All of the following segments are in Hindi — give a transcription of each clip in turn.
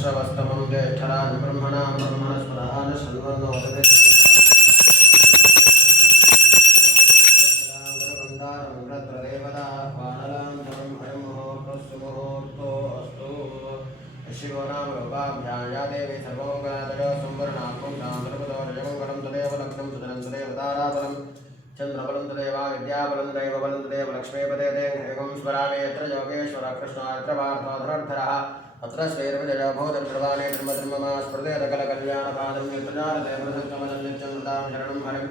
श्रवस्तमं ज्येष्ठराज ब्रह्मणां ब्रह्मणस्पदान शृण्वन्नोतते शिवो नाम रूपाभ्यां या देवी सर्वमङ्गलादयो संवरणात्मं सर्वदोषमङ्गलं तदेव लग्नं सुदनं तदेव ताराबलं चन्द्रबलं तदेव विद्याबलं दैवबलं तदेव लक्ष्मीपदे देवं स्मरामि यत्र योगेश्वरः कृष्णः यत्र पार्थोधरधरः अत्र श्रीर्विजयभूतप्रवाणे धर्मधर्ममा स्मृतेरकलकल्याणपादं नित्यजानदेवसत्यमजं नित्यं वदामि शरणं हरिं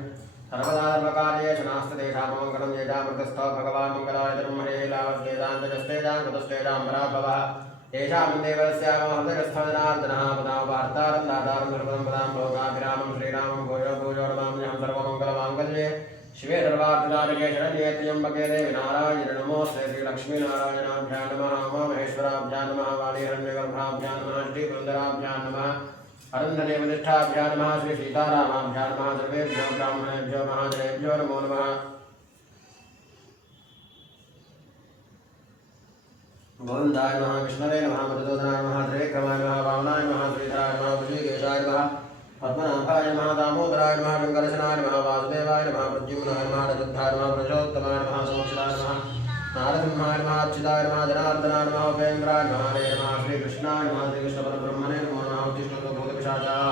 सर्वदा धर्मकार्येषु नास्ति तेषां मङ्गलं येषामृतस्थो भगवान् मङ्गलाय धर्महरे लाभस्तेजां गतस्तेजां पराभवः तेषां देवस्यामो हृदयस्थजनार्दनः पदां वार्तारं दातारं सर्वदं पदां लोकाभिरामं श्रीरामं भूयो भूयो नमाम्यहं सर्वमङ्गलमाङ्गल्ये शिवे सर्वार्थसाधके शरण्ये त्र्यम्बके देवी नारायणे नमोऽस्ते श्रीलक्ष्मीनारायणाभ्यां नमः उमामहेश्वराभ्यां नमः वाणीरण्यगर्भाभ्यां नमः श्रीपुरन्दराभ्यां नमः अरन्धदेवनिष्ठाभ्यां नमः श्रीसीतारामाभ्यां नमः सर्वेभ्यो ब्राह्मणेभ्यो महाजनेभ्यो नमो नमः गोविन्दाय नमः कृष्णवे नमः मधुसूदनाय नमः त्रिविक्रमाय नमः वामनाय नमः श्रीधराय नमः ऋषिकेशाय नमः पद्मनाभाय नमः दामोदराय नमः शङ्करशनाय नमः वासुदेवाय नमः प्रद्युम्नाय नमः रजद्धाय नमः पुरुषोत्तमाय नमः समुचिताय नमः नारसिंहाय नमः अच्युताय नमः जनार्दनाय नमः उपेन्द्राय नमः हरे नमः श्रीकृष्णाय नमः श्रीकृष्णपरब्रह्मणे नमो नमः उत्तिष्ठन्तभूतपिशाचाः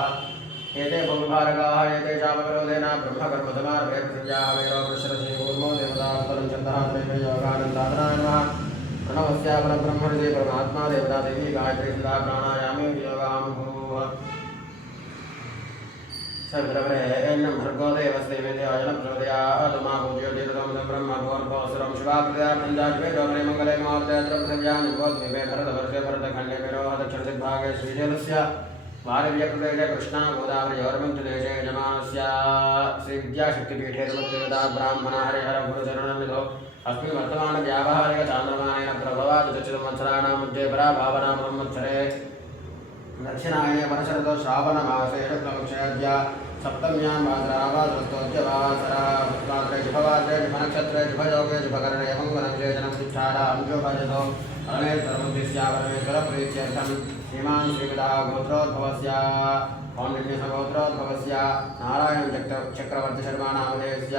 एते भूभारकाः एतेषामविरोधेन ब्रह्मकर्मसमारभे पृथिव्याः वेदोपनिषदशीपूर्वो देवताः फलं छन्दः योगानन्दादनाय नमः प्रणवस्या परब्रह्मणि परमात्मा देवता देवी गायत्री छन्दः प्राणायामे योगामुः सर्वव्रेण्यं भर्गो देवस्य वेदयाजनं प्रचोदयात् मा पूज्यो देवतं ब्रह्म भूर्भुवस्सुरं शिवाप्रदया पञ्चाशवे जोगने मङ्गले मुहूर्ते अत्र पृथिव्यां निबोधनिमे भरतवर्षे भरतखण्डे मेरोह दक्षिणदिग्भागे श्रीशैलस्य वारव्यप्रदेशे कृष्णा गोदावरीयोर्मध्यदेशे यजमानस्य श्रीविद्याशक्तिपीठे नमस्तेदा ब्राह्मणा हरिहरगुरुचरणनिधौ अस्मिन् वर्तमानव्यावहारिकचान्द्रमानेन प्रभवात् चतुर्वत्सराणां मध्ये पराभावनां संवत्सरे दक्षिणायने वर्षऋतौ श्रावणमासे शुक्लपक्षाद्य सप्तम्यां वासरावासरस्तोद्यवासरः उत्पात्रे शुभवासरे शुभनक्षत्रे शुभयोगे शुभकरणे मङ्गलं चेतनं शिक्षाणां शुभजतो परमेश्वरमुद्दिश्य परमेश्वरप्रीत्यर्थं श्रीमान् श्रीविदः गोत्रोद्भवस्य कौण्डिन्यसगोत्रोद्भवस्य नारायणं चक्रवर्तिशर्मानामधेयस्य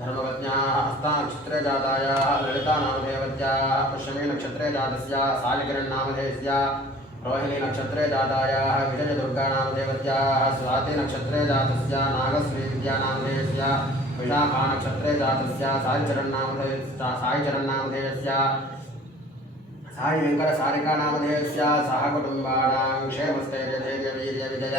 धर्मपत्न्याः हस्तानक्षत्रे जातायाः ललितानामधेयवत्याः पुष्यमी नक्षत्रे जातस्य सालिकिरण्नामधेयस्य रोहिणी नक्षत्रे जातायाः विजयदुर्गानामधेयवत्याः स्वाति नक्षत्रे जातस्य नागश्रीविद्यानामधेयस्य विशाखा नक्षत्रे जातस्य सायिचरन्नामधेयस्य साई वेङ्कटसारिकानामधेयस्य सह कुटुम्बानां क्षेमस्थैर्यधैर्यवीर्यविजय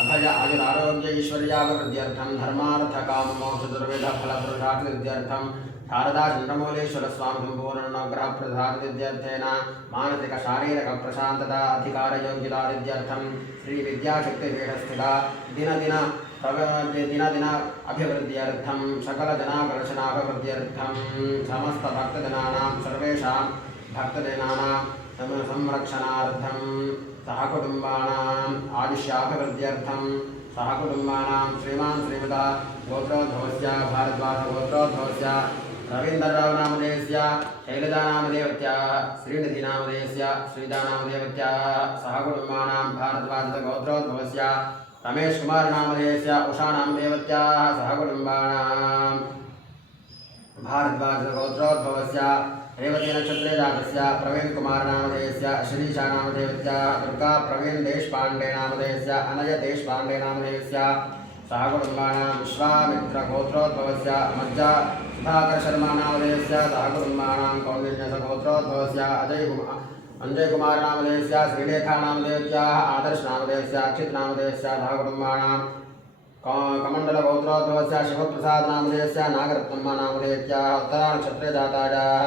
अभय आयुरारोग्य ऐश्वर्याभिवृद्ध्यर्थं धर्मार्थकाममोक्षचतुर्विधफलपुरुषार्थसिद्ध्यर्थं शारदाचन्द्रमौलीश्वरस्वामी सम्पूर्णानुग्रहप्रसादसिद्ध्यर्थेन मानसिक शारीरिक प्रशान्तता अधिकारयोग्यतासिद्ध्यर्थं श्रीविद्याशक्तिपीठस्थिता दिनदिन अभिवृद्ध्यर्थं सकलजनाकर्षणाभिवृद्ध्यर्थं समस्तभक्तजनानां सर्वेषां भक्तजनानां संरक्षणार्थं सहकुटुम्बानाम् आयुष्याभिवृद्ध्यर्थं सहकुटुम्बानां श्रीमान् श्रीमतः गोत्रोद्भवस्य भारद्वाजगोत्रोद्भवस्य रवीन्द्ररावनामधेयस्य शैलजानामधेयवत्याः श्रीनिधिनामधेयस्य श्रीजानामधेयवत्याः सहकुटुम्बानां भारद्वाजगोत्रोद्भवस्य रमेशकुमारनामधेयस्य उषानामधेयवत्याः सहकुटुम्बानां भारद्वाजगोत्रोद्भवस्य रेवती नक्षत्रे जातस्य प्रवीण कुमार नामधेयस्य श्रीशा नामधेयवत्याः दुर्गा प्रवीण देशपांडे नामधेयस्य अनय देशपांडे नामधेयस्य सहकुटुम्बानां विश्वामित्र गोत्रोद्भवस्य मज्जा सुधाकर शर्मा नामधेयस्य सहकुटुम्बानां कौण्डिन्यसगोत्रोद्भवस्य अजय कुमार नामधेयस्य श्रीलेखा नामधेयवत्याः आदर्श नामधेयस्य अक्षित नामधेयस्य सहकुटुम्बानां कमण्डलगोत्रोद्भवस्य शिवप्रसाद नामधेयस्य नागरत्नम्मा नामधेयत्याः उत्तरा नक्षत्रे जातायाः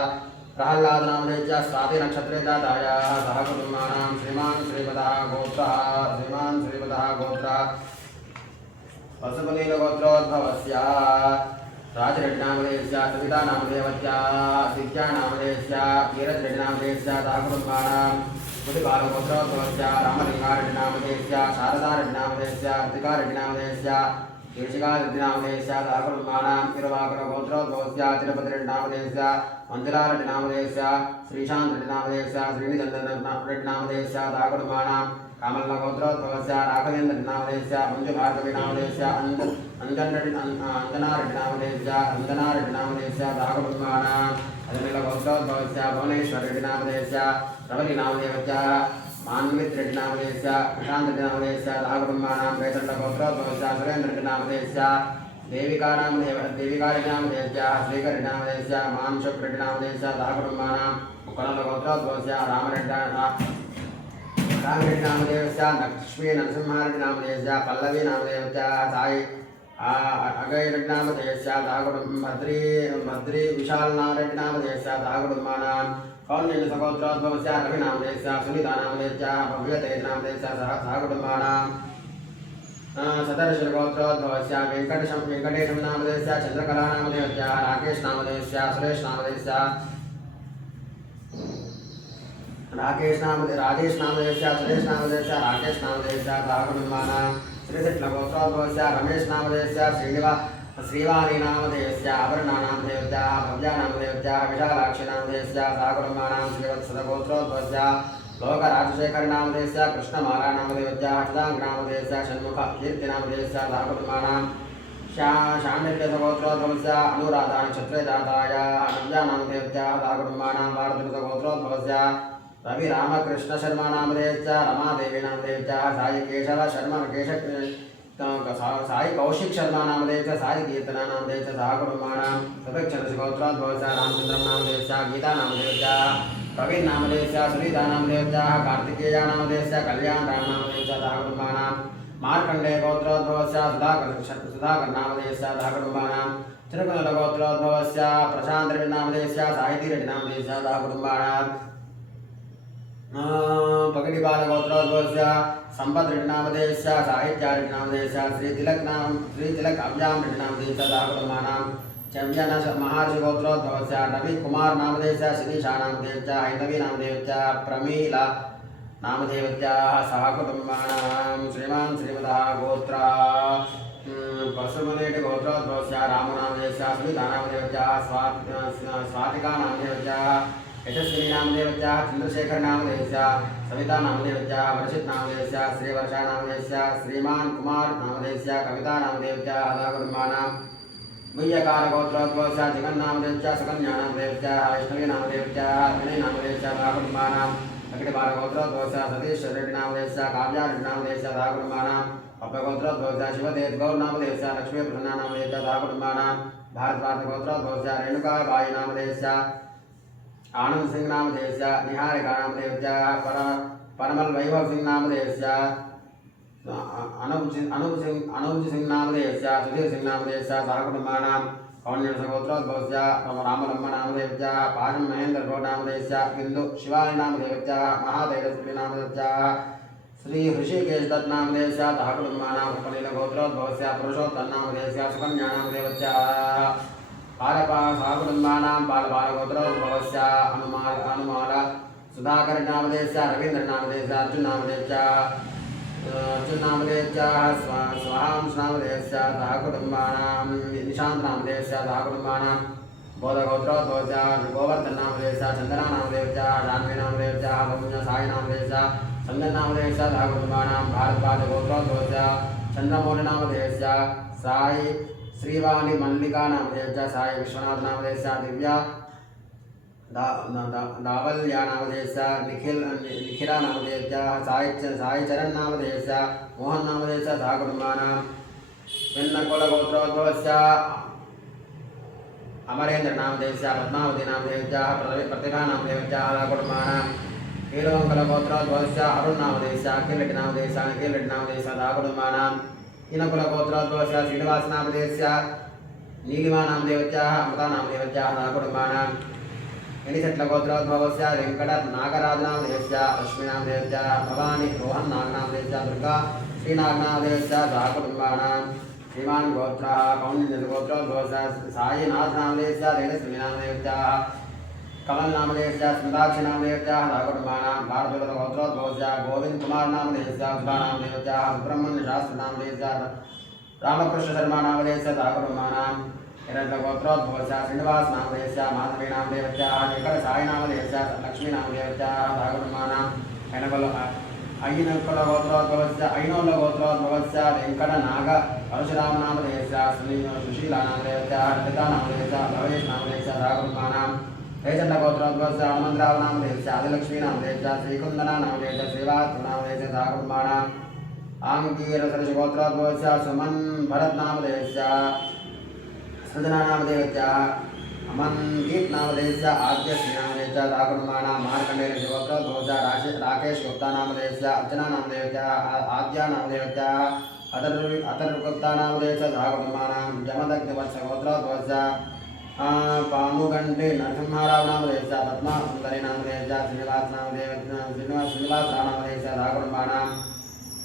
प्रहल्लाद नामधेयस्य स्वाति नक्षत्रे जातायाः सहकुटुम्बानां श्रीमान् श्रीमतः गोत्रः वसुकुलीलगोत्रोद्भवस्य राजरेड्डिनामधेयस्य सविता नामधेयवत्याः सिद्ध्या नामधेयस्य कीरजरेड्डिनामधेयस्य सहकुटुम्बानां मुदिबालगोत्रोद्भवस्य रामलिङ्गारेड्डिनामधेयस्य शारदारेड्डिनामधेयस्य अर्तिकारेड्डिनामधेयस्य कीर्षिकारेड्डिनामधेयस्य दाकुर्माणां तिरुवाकुरगोत्रोद्भवस्य तिरुपतिरेड्डिनामधेयस्य मञ्जुलारेड्डिनामधेयस्य श्रीशान्तरेड्डिनामधेयस्य श्रीनिचन्द्ररेड्डिनामधेयस्य दाकुर्माणां कामल्लगोत्रोद्भवस्य राघवेन्द्ररेड्डिनामधेयस्य मञ्जुभार्गवीनामधेयस्य अंजनारेड्डिनामधेयस्य अंजनारेड्डिनामधेयस्य दाकुर्माणां अजनिलगोत्रोद्भवस्य भुवनेश्वररेड्डिनामधेयस्य रवलिनामधेयस्य मान्वितरेड्डिनामधेयस्य प्रशान्तरेड्डिनामधेयस्य दाकुर्माणां वेतण्डगोत्रोद्भवस्य सुरेन्द्ररेड्डिनामधेयस्य देविकारेड्डिनामधेयस्य श्रीकरेड्डिनामधेयस्य मांशुकरेड्डिनामधेयस्य दाकुर्माणां मुकनलगोत्रोद्भवस्य रामरेड्डिनामधेयस्य लक्ष्मीनरसिंहारेड्डिनामधेयस्य पल्लवीनामधेयस्य साई अगैरेड्डिनामधेयस्य भद्री विशालनारेड्डिनामधेयस्य दाकुर्माणां कौन्यसगोत्रोद्भवस्य रविनामधेयस्य सुनीतानामधेयस्य भव्यतेजनामधेयस्य सहकुटुम्बानां सदर्शनगोत्रोद्भवस्य वेङ्कटेशनामधेयस्य चन्द्रकलानामधेयस्य राकेशनामधेयस्य सुरेशनामधेयस्य राजेशनामधेयस्य सुरेशनामधेयस्य राकेशनामधेयस्य सहकुटुम्बानां श्रीशट्लगोत्रोद्भवस्य रमेशनामधेयस्य श्रीवाणीनामधेयस्य अपर्णानामधेयस्य भव्यानामधेयस्य विशालाक्षीनामधेयस्य सहकुटुम्बानां श्रीवत्सगोत्रोद्भवस्य लोकराजशेखरनामधेयस्य कृष्णमालानामधेयस्य हठदाङ्गनामधेयस्य षण्मुखकीर्तिनामधेयस्य सहकुटुम्बानां शाण्डिल्यसगोत्रोद्भवस्य अनुराधानक्षत्रेदाताय नव्यानामधेयस्य सहकुटुम्बानां भारतगोत्रोद्भवस्य रविरामकृष्णशर्मानामधेयस्य रमादेवीनामधेयस्य साई केशव शर्मा साई कौशिक शर्मानामधेयस्य साई कीर्तनानामधेयस्य सहकुटुम्बानां सदक्षरसगोत्रोद्भवस्य रामचन्द्रनामधेयस्य गीतानामधेयस्य प्रवीणनामधेयस्य सुनीतानामधेयस्य कार्तिकेयानामधेयस्य कल्याणरामनामधेयस्य सहकुटुम्बानां मार्कण्डेयगोत्रोद्भवस्य सुधाकरनामधेयस्य सहकुटुम्बानां तिरुकुलगोत्रोद्भवस्य प्रशान्तरेड्डिनामधेयस्य साहितीरेड्डिनामधेयस्य सहकुटुम्बानां पगडिबालगोत्रोद्भवस्य सम्पद्रेड्डिनामधेयस्य साहित्यारेड्डिनामधेयस्य श्रीतिलक अव्यामरेड्डिनामधेयस्य सहकुटुम्बानां चव्यन महर्षिगोत्रोद्भवस्य रविकुमारनामधेयस्य शिरीषानामधेयस्य हैन्दवीनामधेयस्य प्रमीला नामधेयस्य सहकुटुम्बानां श्रीमान् श्रीमतः गोत्रा पशुमुनेटिगोत्रोद्भवस्य रामनामधेयस्य सुनीतानामधेयस्य स्वातिकानामधेयस्य यशस्विनीनामधेयस्य चन्द्रशेखरनामधेयस्य सवितानामधेयस्य वर्षितनामधेयस्य श्रीवर्षानामधेयस्य श्रीमान् कुमारनामधेयस्य कवितानामधेयस्य सहकुटुम्बानां मुय्यकारगोत्रोद्भवस्य जगन्नामधेयस्य सुकन्यानामधेयस्य वैष्णवीनामधेयस्य विनयनामधेयस्य सहकुटुम्बानां अखिलबालगोत्रोद्भवस्य सतीशरेड्डिनामधेयस्य काव्यारेड्डिनामधेयस्य सहकुटुम्बानां पप्पगोत्रोद्भवस्य शिवदेवगौरनामधेयस्य लक्ष्मीप्रसन्नानामधेयस्य सहकुटुम्बानां भारतगोत्रोद्भवस्य रेणुकाबाईनामधेयस्य आनन्दसिंहनामधेयस्य निहारिकानामधेयस्य परमलवैभवसिंहनामधेयस्य अनूपसिंहनामधेयस्य सुधीरसिंहनामधेयस्य सहकुटुम्बानां कौण्यसगोत्रोद्भवस्य रामलम्बनामधेयस्य पाशं महेन्द्रगौडनामधेयस्य बिन्दु शिवानीनामधेयस्य महादेवनामधेयस्य श्रीहृषिकेशदत्तनामधेयस्य सहकुटुम्बानां उपनीलगोत्रोद्भवस्य पुरुषोत्तमनामधेयस्य सुकन्यानामधेयस्य सहकुटुम्बानां बालबालगोत्रोद्भवस्य अनुमाल सुधाकरनामधेयस्य रवीन्द्रनामधेयस्य अर्जुननामधेयस्य स्वाहांशनामधेयस्य सहकुटुम्बानां निशान्तनामधेयस्य सहकुटुम्बानां बोधगोत्रोद्भवस्य गोवर्धननामधेयस्य चन्दनानामधेयस्य जाह्नवीनामधेयस्य साईनामधेयस्य चन्दननामधेयस्य सहकुटुम्बानां भारद्वाजगोत्रोद्भवस्य चन्द्रमौलिनामधेयस्य साई श्रीवाणी मल्लिकानामधेयस्य साई विश्वनाथनामधेयस्य दिव्या दावल्यानामधेयस्य निखिलानामधेयस्य साईचरणनामधेयस्य मोहननामधेयस्य सहकुटुम्बानां पिन्नकुलगोत्रोद्भवस्य अमरेन्द्रनामधेयस्य पद्मावतीनामधेयस्य प्रतिभानामधेयस्य सहकुटुम्बानां हीरोङ्कुलगोत्रोद्भवस्य अरुणनामधेयस्य अखिलरेड्डिनामधेयस्य निखिलरेड्डिनामधेयस्य सहकुटुम्बानां इनकुलगोत्रोद्भवस्य श्रीनिवासनामधेयस्य नीलिमानामधेयस्य अमृतानामधेयस्य सहकुटुम्बानां एनिशट्लगोत्रोद्भवस्य वेङ्कटनागराजनामधेयस्य लक्ष्मीनामधेयस्य भवानी रोहन्नागनामधेयस्य दुर्गा श्रीनागनामधेयस्य सहकुटुम्बानां श्रीमान् गोत्रः कौण्डिन्यगोत्रोद्भवस्य साईनाथनामधेयस्य रेणुश्रीनामधेयस्य कमलनामधेयस्य स्मिताक्षीनामधेयस्याः सहकुटुम्बानां भारतगोत्रोद्भवस्य गोविन्दकुमारनामधेयस्य सुधानामधेयस्याः सुब्रह्मण्यशास्त्रीनामधेयस्य रामकृष्णशर्मानामधेयस्य सहकुटुम्बानां हिरण्यगोत्रोद्भवस्य श्रीनिवासनामधेयस्य माधवीनामधेयस्याः निकटसायिनामधेयस्य लक्ष्मीनामधेयस्याः सहकुटुम्बानां ऐनकुलगोत्रोद्भवस्य वेङ्कटनाग परशुरामनामधेयस्य सुशीलानामधेयस्याः रजतानामधेयस्य भवेशनामधेयस्य सहकुटुम्बानां जयचन्द्रगोत्रोद्भवस्य हनुमन्तरावनामधेयस्य आदिलक्ष्मीनामधेयस्य श्रीकुन्दनामधेयस्य श्रीवासनामधेयस्य सहकुटुम्बानां आङ्गीरसरसगोत्रोद्भवस्य सुमन् भरतनामधेयस्य सृजनानामधेयस्य अमनदीपनामधेयस्य आद्यश्रीनामधेयस्य सहकुटुम्बानां मार्कण्डेयगोत्रोद्भवस्य राकेश गुप्तानामधेयस्य अर्चनानामधेयस्य आद्यानामधेयस्य अतर्गुप्तानामधेयस्य सहकुटुम्बानां जमदग्निवत्सगोत्रोद्भवस्य पामुगण्डे नरसिंहरावनामधेयस्य पद्मासुन्दरीनामधेयस्य श्रीनिवासरावनामधेयस्य सहकुटुम्बानां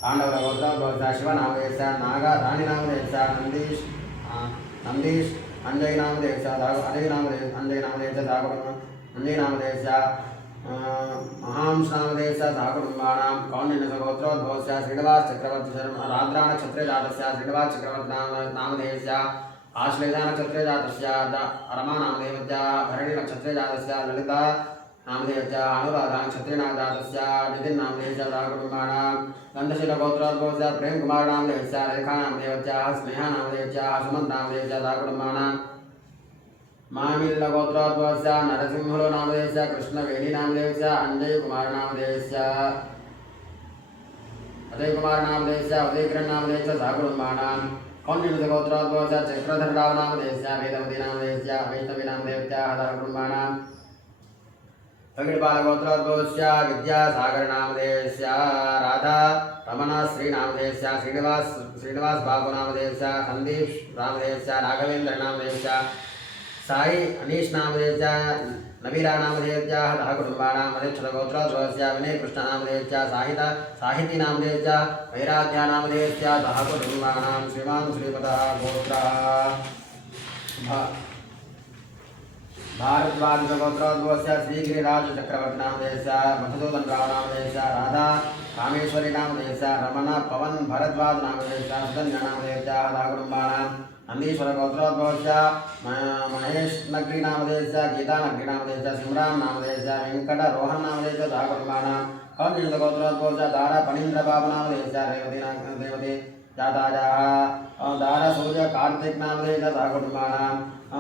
पाण्डवगोत्रोद्भवस्य शिवनामधेयस्य नागराणीनामधेयस्य नन्दीश अंजयनामधेयस्य अंजयनामधेयस्य सहकुटुम्बानां महांसनामधेयस्य सहकुटुम्बानां कौण्डिन्यगोत्रोद्भवस्य श्रीनिवासचक्रवर्तिशर्मा राद्रानक्षत्रे जातस्य श्रीनिवासचक्रवर्तिनामधेयस्य आश्लेषानक्षत्रे जातस्य रमानामधेयस्य भरणीनक्षत्रे जातस्य ललिता नामधेयस्य अनुराधानक्षत्रे जातस्य नितिन्नामधेयस्य सहकुटुम्बानां गन्धशीलगोत्रोद्भवस्य प्रेमकुमारनामधेयस्य रेखानामधेयस्य स्नेहानामधेयस्य सुमन्तनामधेयस्य सहकुटुम्बानां मामिल्लगोत्रोद्भवस्य नरसिंहनामधेयस्य कृष्णवेणीनामधेयस्य अजयकुमारनामधेयस्य उदयकिरणनामधेयस्य सहकुटुम्बानां कौण्डिन्यगोत्रोद्भवस्य चक्रधररावनामधेयस्य वेदवतीनामधेयस्य वैष्णवीनामधेयस्य सहकुटुम्बानां पगिडिपालगोत्रोद्भवस्य विद्यासागरनामधेयस्य राधा रमणश्रीनामधेयस्य श्रीनिवास बाबुनामधेयस्य संदीप नामधेयस्य राघवेन्द्रनामधेयस्य साई अनीशनामधेयस्य नवीरानामधेयस्य सहकुटुम्बानां मधेक्षरगोत्रोद्भवस्य विनयकृष्णनामधेयस्य साहितीनामधेयस्य वैराग्यानामधेयस्य सहकुटुम्बानां श्रीमान् श्रीपदः गोत्रः भारद्वाजगोत्रोद्भवस्य श्रीगिरिराजचक्रवर्तिनामधेयस्य मधुसूदनरावनामधेयस्य राधा कामेश्वरीनामधेयस्य रमण पवन भरद्वाजनामधेयस्य सुधन्यनामधेयस्य सहकुटुम्बानां नन्दीश्वरगोत्रोद्भवस्य महेशनगरीनामधेयस्य गीतानगरीनामधेयस्य सिमरान्नामधेयस्य वेङ्कटरोहन्नामधेयस्य सहकुटुम्बानां कौण्डिन्यगोत्रोद्भवस्य दारफणीन्द्रबाबुनामधेयस्य रेवती जातायाः दारसूर्यकार्तिकनामधेयस्य सहकुटुम्बानां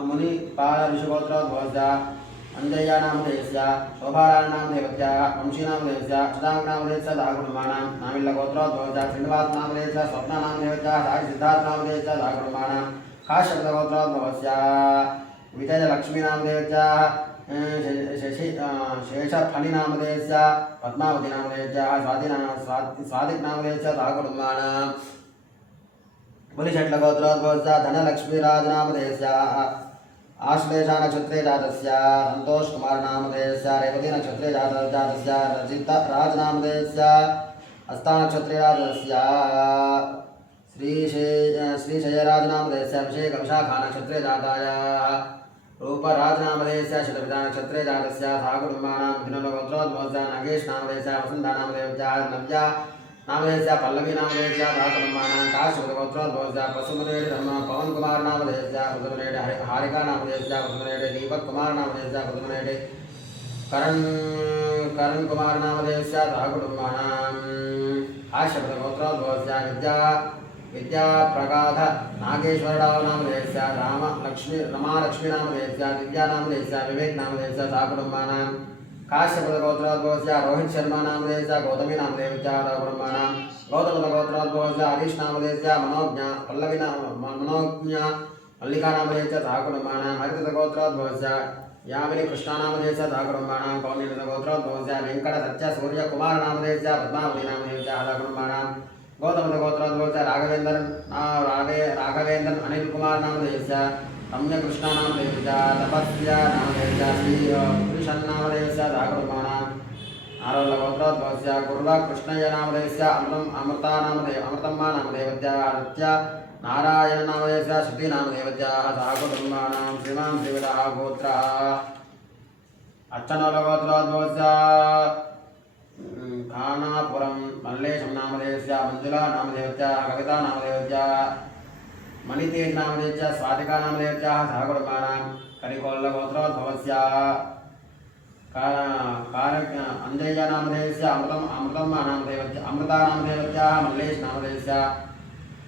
मुनिपाल ऋषिगोत्रोद्भवस्य अंजय्यनामधेयस्य शोभारायणनामधेयस्य वंशीनामधेयस्य अच्युताङ्गनामधेयस्य सहकुटुम्बानां नामिल्लगोत्रोद्भवस्य श्रीनिवासनामधेयस्य स्वप्ननामधेयस्य साक्षिसिद्धार्थनामधेयस्य सहकुटुम्बानां काश्यपदगोत्रोद्भवस्य विजयलक्ष्मीनामधेयस्य शेषफणिनामधेयस्य पद्मावतीनामधेयस्य स्वादिकनामधेयस्य सहकुटुम्बानां मुनिषट्लगोत्रोद्भवस्य धनलक्ष्मीराजनामधेयस्य आश्लेषानक्षत्रे जातस्य सन्तोषकुमारनामधेयस्य रेवतीनक्षत्रे जातस्य रजितराजनामधेयस्य हस्तानक्षत्रे जातस्य श्रीशयराजनामधेयस्य अभिषेकविशाखानक्षत्रे जातायाः रूपराजनामधेयस्य शतभितानक्षत्रे जातस्य सहकुटुम्बानां मिथुनगोत्रोद्भवस्य नागेशनामधेयस्य वसन्तानामधेयस्य नव्या नामधेयस्य पल्लवीनामधेयस्य सहकुटुम्बानां काश्यपदगोत्रोद्भवस्य पशुमनेडि पवनकुमारनामधेयस्य पशुमनेडि हारिकानामधेयस्य पशुमनेडि दीपककुमारनामधेयस्य पशुमनेडि करणकुमारनामधेयस्य सहकुटुम्बानां काश्यपदगोत्रोद्भवस्य विद्याप्रगाध नागेश्वररावनामधेयस्य रमालक्ष्मीनामधेयस्य दिव्यानामधेयस्य विवेकनामधेयस्य सहकुटुम्बानां काश्यपदगोत्रोद्भवस्य रोहित शर्मानामधेयस्य गौतमीनामधेयस्य सहकुटुम्बानां गौतमगोत्रोद्भवस्य हरीशनामधेयस्य मनोज्ञा मल्लिकानामधेयस्य सहकुटुम्बानां हरितगोत्रोद्भवस्य यामिनी कृष्णानामधेयस्य सहकुटुम्बानां कौण्डिन्यगोत्रोद्भवस्य वेङ्कटसत्यसूर्यकुमारनामधेयस्य पद्मावतीनामधेयस्य सहकुटुम्बानां गौतमगोत्रोद्भवस्य राघवेन्द्रन अनिलकुमारनामधेयस्य रम्यकृष्णानामधेयस्य तपस्यानामधेयस्य श्रीकृष्णनामधेयस्य सहकुटुम्बानां आरोलगोत्रोद्भवस्य कुर्वकृष्णय्यनामधेयस्य अमृतम्मानामधेयस्य आदित्य नारायणनामधेयस्य श्रुतिनामधेयस्य सहकुटुम्बानां श्रीमान् श्रीविदः गोत्रः अच्छनोलगोत्रोद्भवस्य खानापुरं मल्लेशं नामधेयस्य मंजुला नामधेयस्याः कविता नामधेयस्याः मणितेज नामधेयस्याः स्वातिका नामधेयस्याः सहकुटुम्बानां कलिकोल्लगोत्रोद्भवस्य अंजय्य नामधेयस्य अमृता नामधेयस्याः मल्लेश नामधेयस्याः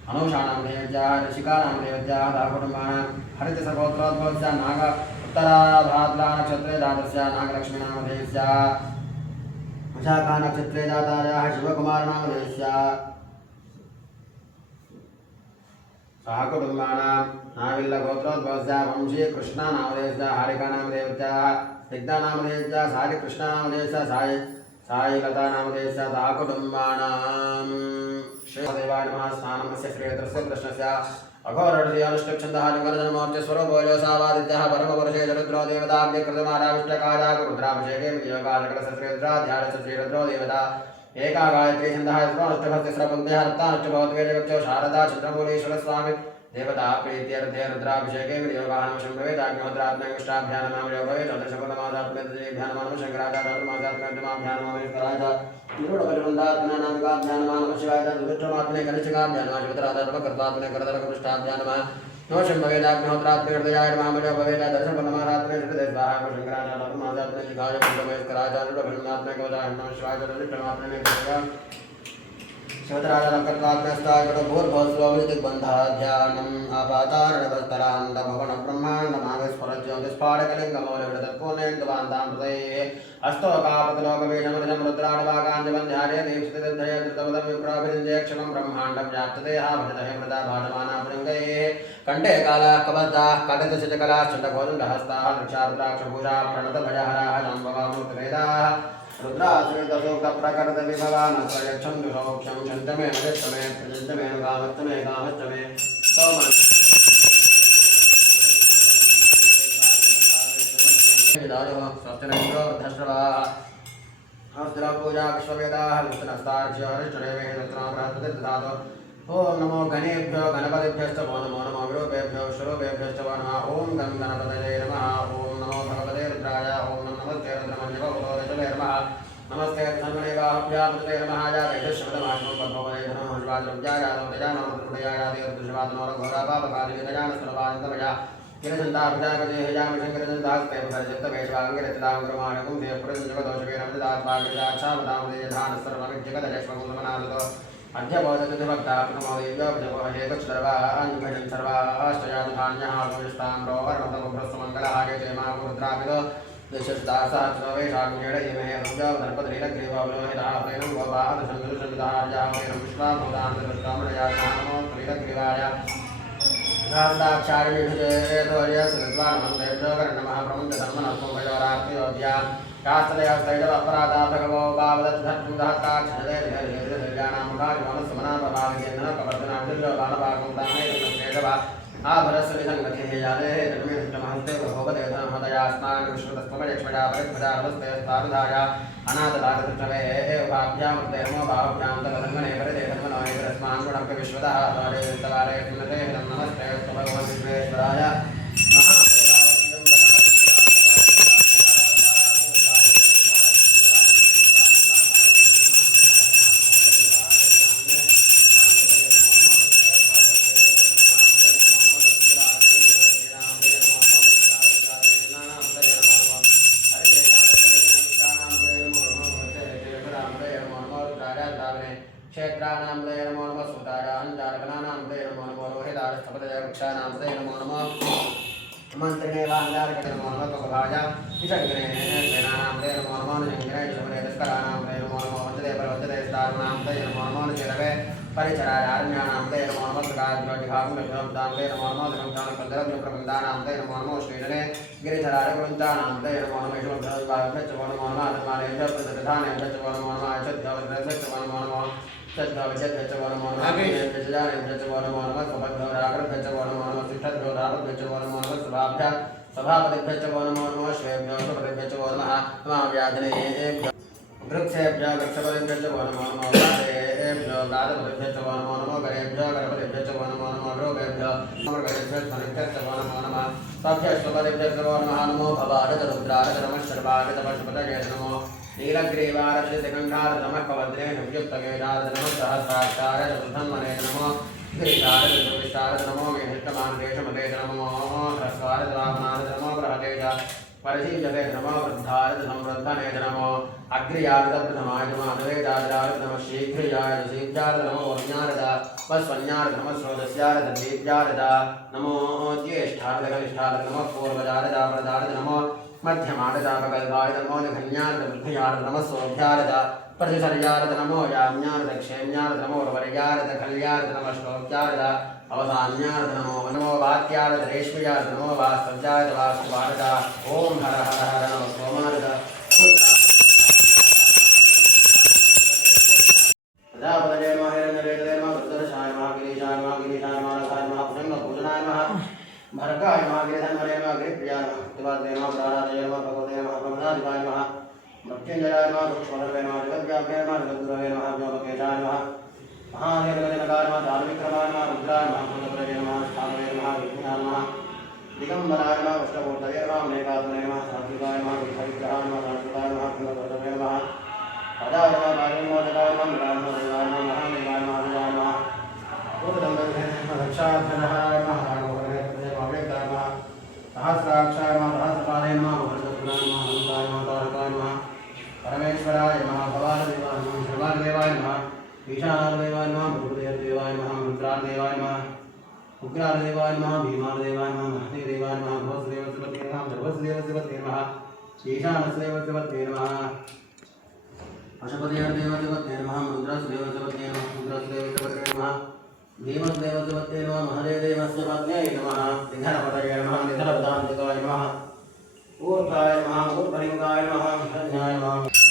अनुषा नामधेयस्याः ऋषिका नामधेयस्याः सहकुटुम्बानां हरितसगोत्रोद्भवस्य नाग उत्तराभाद्रा नक्षत्रे जातस्य नागलक्ष्मी नामधेयस्याः विशाखा नक्षत्रे जातायाः शिवकुमार नामधेयस्याः सहकुटुम्बानां नाविल्लगोत्रोद्भवस्य वंशी कृष्णा नामधेयस्याः हारिका नामधेयस्याः स्निग्धा नामधेयस्याः साई कृष्णा नामधेयस्याः साईलता नामधेयस्याः सहकुटुम्बानां श्रीदेवाय नमः स्नानमस्य श्रीधरस्य कृष्णस्य अघोरर्षियानुष्ठच्छन्दः लिङ्गनजन्मोर्च स्वरूपोजो सावादित्यः परमपुरुषे रुद्रो देवताभ्यकृतमाराविष्टकाजाक रुद्राभिषेके विजयकालकलसश्रीरुद्राध्यायस्य श्रीरुद्रो देवता एका गायत्री छन्दः स्रोष्टभस्य स्रपङ्क्त्यः रक्तानुष्टभवद्वेदविक्षो शारदा चन्द्रमौलीश्वरस्वामी देवता प्रीत्यर्थे रुद्राभिषेके विनियोगानमशं भवेदाग्निहोत्रात्मैष्टाभ्यां नाम भवेत् चतुर्शकुलमादात्मेभ्यां नमः शङ्कराचार्यमादात्मेभ्यां नमः कराय निरूढपरिवृन्दात्मना नामिकाभ्यां नमः शिवाय दुष्टमात्मने कनिष्ठिकाभ्यां नमः शिवतराधर्मकर्तात्मने करधरकपृष्ठाभ्यां नमः नोषं भवेदाग्निहोत्रात्मेहृदयाय महामजो भवेद दर्शनपरमारात्मे हृदयस्वाहा शङ्कराचार्यमादात्मे शिखाय पुण्डमयस्कराचार्यपरिवृन्दात्मे कवचाय नमः शिवाय दुष्टमात्मने शिवतराजलकर्तात्मस्तागुरुभूर्भुवस्वविदिग्बन्धाध्यानम् आपातारणवस्तरान्तभवन ब्रह्माण्डमागस्फलज्योतिष्पाडकलिङ्गमौलिवृतत्पूर्णेन्दुवान्तां हृदये अस्तोकापतलोकवेशमृजं रुद्राणवाकाञ्जबन्ध्यार्य दीक्षितदद्धय धृतवदं विप्राभिरिञ्जयक्षमं ब्रह्माण्डं व्याप्तदेहा भजतहे मृदा भाजमाना भुजङ्गये कण्ठे कालाः कबद्धाः कटितशतकलाः चण्डकोदण्डहस्ताः वृक्षारुद्राक्षभूषाः प्रणतभयहराः जाम्बवामूर्तिभेदाः रुद्राश्रितसूक्तप्रकटविभवान् प्रयच्छन्तु सौख्यं शन्तमे नगच्छमे प्रजन्तमे कामस्तमे कामस्तमे पूजा विश्ववेदाः ओम नमो गणेभ्यो गणपतिभ्यश्च वो नमो नमो विरूपेभ्यो स्वरूपेभ्यश्च वो नमः ओम गं गणपतये नमः ओम नमो भगवते रुद्राय ओम नमस्ते रुद्रमन्यवोदरे नमः नमस्ते धन्वनेवाभ्यामते नमः जातैशब्दमात्मो पद्मवदे धनः हंसवाद्रव्याय नमोदयाय देवदुष्वादनोरघोरापापकालिकजानस्तनवान्तमया गिरजन्ताभिजागते हेजामशङ्करजन्तास्ते भजत्तमेश्वाङ्गिरतिलाङ्गुरमाणकं देवपुरञ्जगदोषवेरमदात्माग्रजाक्षामदामदेयधानः अध्यबोधतिभक्तात्मोदेव्योपजपोहेतुक्षर्वान् सर्वाश्चयानुधान्यः गोविष्टाम्रो वर्णतमभ्रस्तमङ्गलहागे मागुरुद्राभिदो दशस्तासहस्रवेषाग्न्येण इमहे रुद्रवदर्पदलीलग्रीवोलोहिताप्रेणं गोपादशङ्गरुषमिदार्यावेनं विश्वामोदान्तदृष्टामणयासामो रामदाक्षारिणीभुजेतोर्य सुरद्वारमन्देभ्यो कर्णमः प्रमुञ्चधर्मनस्मोभयोरात्मयोध्या कास्तलयस्तैलवपराधा भगवो बावदत्थुन्दहत्ताक्षदेर्यनामकारिमनस्मनापभाविकेन्द्रकवर्धनाभिर्योगानभागं आभरस्विसङ्गतिः याले धर्मेष्टमहस्ते भगवदेवहृदयास्मान्विष्णुतस्मयक्ष्मजा परिभजारवस्ते स्थारुधाया अनाथदागतृष्णवे भाभ्यामुक्तेर्मो भावभ्यां तदङ्गने परिदे धर्मनोयस्मान् गुणक्य विश्वतः तवारे नमस्ते भगवन् विश्वेश्वराय मंत्रिणे वांगारकटे नमो नमः कवभाजा विशंकरे सेनानां ते नमो नमः शंकरे शबरे दस्करानां ते नमो नमः वंदे पर्वते स्तारनां ते नमो नमः चेरवे परिचरारण्यानां ते नमो नमः सकाद्योतिभागं विभ्रमतां ते नमो नमः धर्मदान कंदरप्रबंधानां ते नमो नमः श्रीजने गिरिधरारकुंतानां ते नमो नमः ईश्वरभद्रभागं च नमो नमः धर्मालयं च प्रदधाने च नमो नमः अचद्यवद्रस्य च नमो नमः सद्भावचद्य च नमो नमः विजयाने च नमो नमः सुभद्ररागं च नमो नमः सिद्धद्रोधारं च नमो नमः सभाभ्या सभापतिभ्यश्च वो नमो नमः श्वेभ्यो सुपतिभ्यश्च वो नमः व्याधिनेभ्यो वृक्षेभ्यो वृक्षपतिभ्यश्च वो नमो नमः वादेभ्यो गादपतिभ्यश्च वो नमो नमो गरेभ्यो गणपतिभ्यश्च वो नमो नमो रोगेभ्यो मृगेभ्यश्च मनुभ्यश्च वो नमो नमः सभ्यश्वपतिभ्यश्च वो नमः नमो भवारत रुद्रारत नमः सर्वारत पशुपतये नमो नीलग्रीवारत दिगंगारत नमः कवद्रे नव्युक्तगेरारत नमः सहस्राक्षारत प्रथमने नमो गिरिशारत दुर्विशारत नमो मेहिष्टमानदेशमते नमो ह्रस्वारत वामनारत नमो बृहतेज परशीजते नमो वृद्धारत संवृद्धने नमो अग्र्यारत प्रथमाय नमो अनवेदारत नमो शीघ्रयाय शीघ्रारत नमो वन्यारत वस्वन्यारत नमो स्रोतस्यारत दीप्यारत नमो ज्येष्ठारत कनिष्ठारत नमो पूर्वजारत प्रदारत नमो मध्यमारत अपगल्भारत नमो निघन्यारत वृद्धियारत नमो सोभ्यारत प्रतिसर्यारत नमो याम्यारत क्षेम्यारत नमो वर्यारत खल्यारत नमो श्लोक्यारत अवसान्यारत नमो नमो वाक्यारत रेश्मयारत नमो वास्तव्यारत वास्तुवारत ओम हर हर हर नमो सोमारत प्रजापतये नमः हिरण्यरेतये नमः रुद्रशाय नमः गिरीशाय नमः गिरीशाय नमः रसाय नमः भुजङ्गपूजनाय नमः भर्गाय नमः गिरिधन्वने नमः गिरिप्रियाय नमः प्रतिपादये नमः प्राणादये नमः भगवते नमः प्रमदाधिपाय नमः मृत्युञ्जयाय नमः सूक्ष्मधर्मे नमः जगद्व्याप्ये नमः जगद्गुरवे नमः व्योमकेशाय नमः महादेवगजनकाय नमः दानविक्रमाय नमः रुद्राय नमः भूतप्रभवे नमः स्थानवे नमः विघ्नाय नमः दिगम्बराय नमः अष्टमूर्तये नमः मेघात्मने नमः सात्विकाय नमः विग्रहाय नमः शाश्वताय नमः खण्डप्रभवे नमः पदाय नमः पारिमोदकाय नमः मृगाय नमः देवाय नमः महादेवाय नमः देवाय नमः भूतदम्बरे नमः रक्षाध्वजहाय नमः रामोहरे प्रजयमावेदाय नमः सहस्राक्षाय नमः सहस्रपादे नमः भरतपुराय नमः हनुताय नमः तारकाय नमः परमेश्वराय नमः भवानदेवाय नमः सर्वादेवाय नमः ईशानादेवाय नमः भूतदेवाय नमः रुद्रादेवाय नमः उग्रादेवाय नमः भीमादेवाय नमः महदेवाय नमः भवसदेवसुपते नमः सर्वसदेवसुपते नमः ईशानसदेवसुपते नमः पशुपतिदेवसुपते नमः रुद्रसदेवसुपते नमः रुद्रसदेवसुपते नमः भीमसदेवसुपते नमः महदेवसुपते नमः निधनपतये नमः निधनपदान्तिकाय नमः ऊर्ध्वाय नमः ऊर्ध्वलिङ्गाय नमः धन्याय नमः